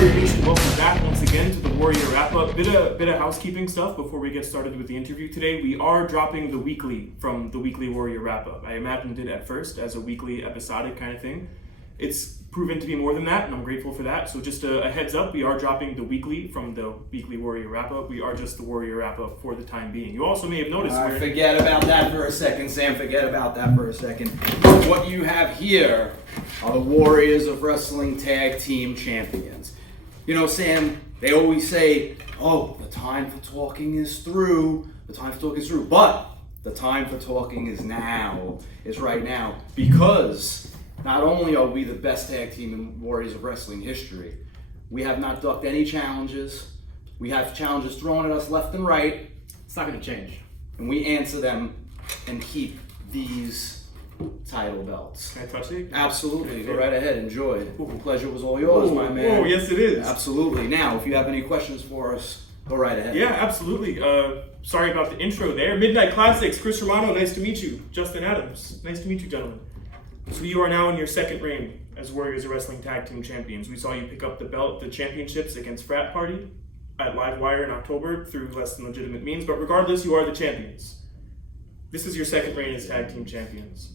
Warrior Nation, welcome back once again to the Warrior Wrap-Up. Bit of housekeeping stuff before we get started with the interview today. We are dropping the weekly from the weekly Warrior Wrap-Up. I imagined it at first as a weekly episodic kind of thing. It's proven to be more than that, and I'm grateful for that. So just a heads up, we are dropping the weekly from the weekly Warrior Wrap-Up. We are just the Warrior Wrap-Up for the time being. You also may have noticed... Forget about that for a second, Sam. Forget about that for a second. What you have here are the Warriors of Wrestling Tag Team Champions. You know, Sam, they always say, oh, the time for talking is through. The time for talking is through. But the time for talking is now. Is right now. Because... not only are we the best tag team in Warriors of Wrestling history, we have not ducked any challenges. We have challenges thrown at us left and right. It's not going to change. And we answer them and keep these title belts. Can I touch it? Absolutely. Go right ahead. Enjoy. The pleasure was all yours, my man. Oh, yes it is. Absolutely. Now, if you have any questions for us, go right ahead. Yeah, absolutely. Sorry about the intro there. Midnight Classics, Chris Romano, nice to meet you. Justin Adams, nice to meet you, gentlemen. So you are now in your second reign as Warriors of Wrestling Tag Team Champions. We saw you pick up the championships against Frat Party at Livewire in October through less than legitimate means, but regardless, you are the champions. This is your second reign as Tag Team Champions.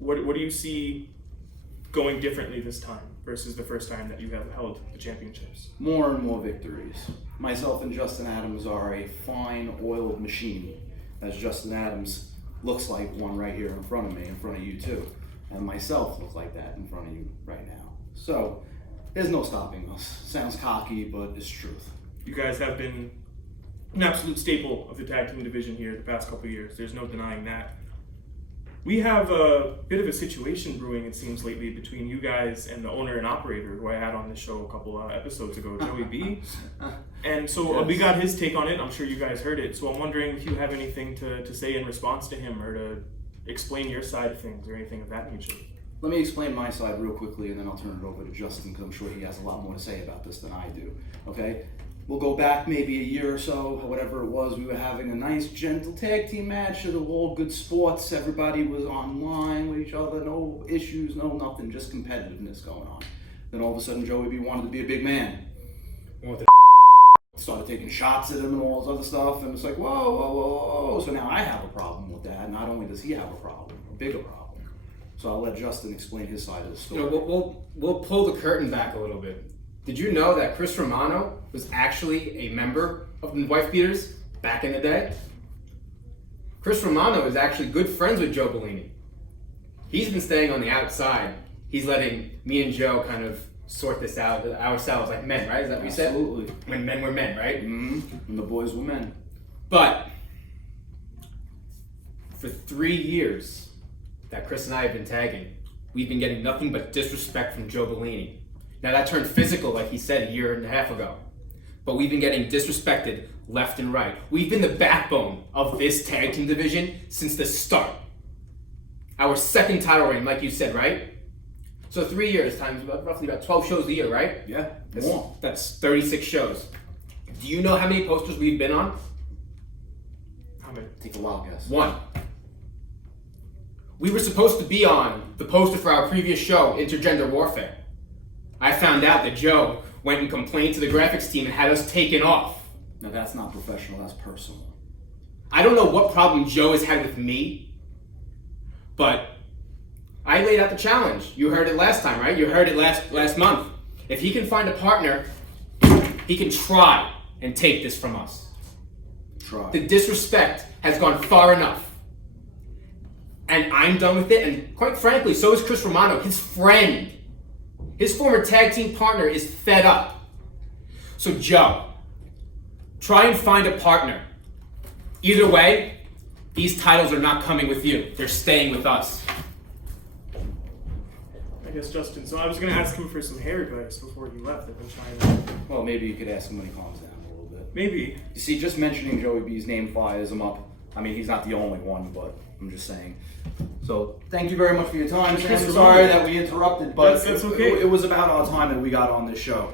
What do you see going differently this time versus the first time that you have held the championships? More and more victories. Myself and Justin Adams are a fine oiled machine, as Justin Adams looks like one right here in front of me, in front of you too. And myself look like that in front of you right now. So, there's no stopping us. Sounds cocky, but it's truth. You guys have been an absolute staple of the tag team division here the past couple of years. There's no denying that. We have a bit of a situation brewing, it seems, lately between you guys and the owner and operator who I had on this show a couple episodes ago, Joey B. And so we got his take on it. I'm sure you guys heard it. So I'm wondering if you have anything to say in response to him or to explain your side of things or anything of that nature. Let me explain my side real quickly and then I'll turn it over to Justin because I'm sure he has a lot more to say about this than I do, okay? We'll go back maybe a year or so, whatever it was, we were having a nice gentle tag team match, it was all good sports, everybody was online with each other, no issues, no nothing, just competitiveness going on. Then all of a sudden Joey B wanted to be a big man. Started taking shots at him and all this other stuff, and it's like, whoa, whoa, whoa, whoa. So now I have a problem with that. Not only does he have a problem, a bigger problem. So I'll let Justin explain his side of the story. You know, we'll pull the curtain back a little bit. Did you know that Chris Romano was actually a member of the Wife Beaters back in the day? Chris Romano is actually good friends with Joe Bellini. He's been staying on the outside. He's letting me and Joe kind of sort this out ourselves, like men, right? Is that what you said? Absolutely. When men were men, right? Mm-hmm. When the boys were men. But for 3 years that Chris and I have been tagging, we've been getting nothing but disrespect from Joe Bellini. Now that turned physical, like he said, a year and a half ago. But we've been getting disrespected left and right. We've been the backbone of this tag team division since the start. Our second title reign, like you said, right? So 3 years times roughly about 12 shows a year, right? Yeah, That's 36 shows. Do you know how many posters we've been on? How many? Take a wild guess. 1. We were supposed to be on the poster for our previous show, Intergender Warfare. I found out that Joe went and complained to the graphics team and had us taken off. Now that's not professional, that's personal. I don't know what problem Joe has had with me, but I laid out the challenge. You heard it last time, right? You heard it last month. If he can find a partner, he can try and take this from us. Try. The disrespect has gone far enough. And I'm done with it, and quite frankly, so is Chris Romano, his friend. His former tag team partner is fed up. So Joe, try and find a partner. Either way, these titles are not coming with you. They're staying with us. I guess Justin, so I was going to ask him for some hair advice before he left. I've been trying to... Well, maybe you could ask him when he calms down a little bit. Maybe. You see, just mentioning Joey B's name fires him up. I mean, he's not the only one, but I'm just saying. So, thank you very much for your time, Sam. I'm sorry that we interrupted, but that's okay. It was about our time that we got on this show.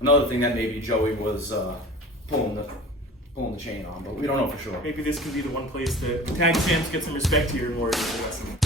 Another thing that maybe Joey was pulling the chain on, but we don't know for sure. Maybe this can be the one place that tag champs get some respect here in Warriors of Wrestling.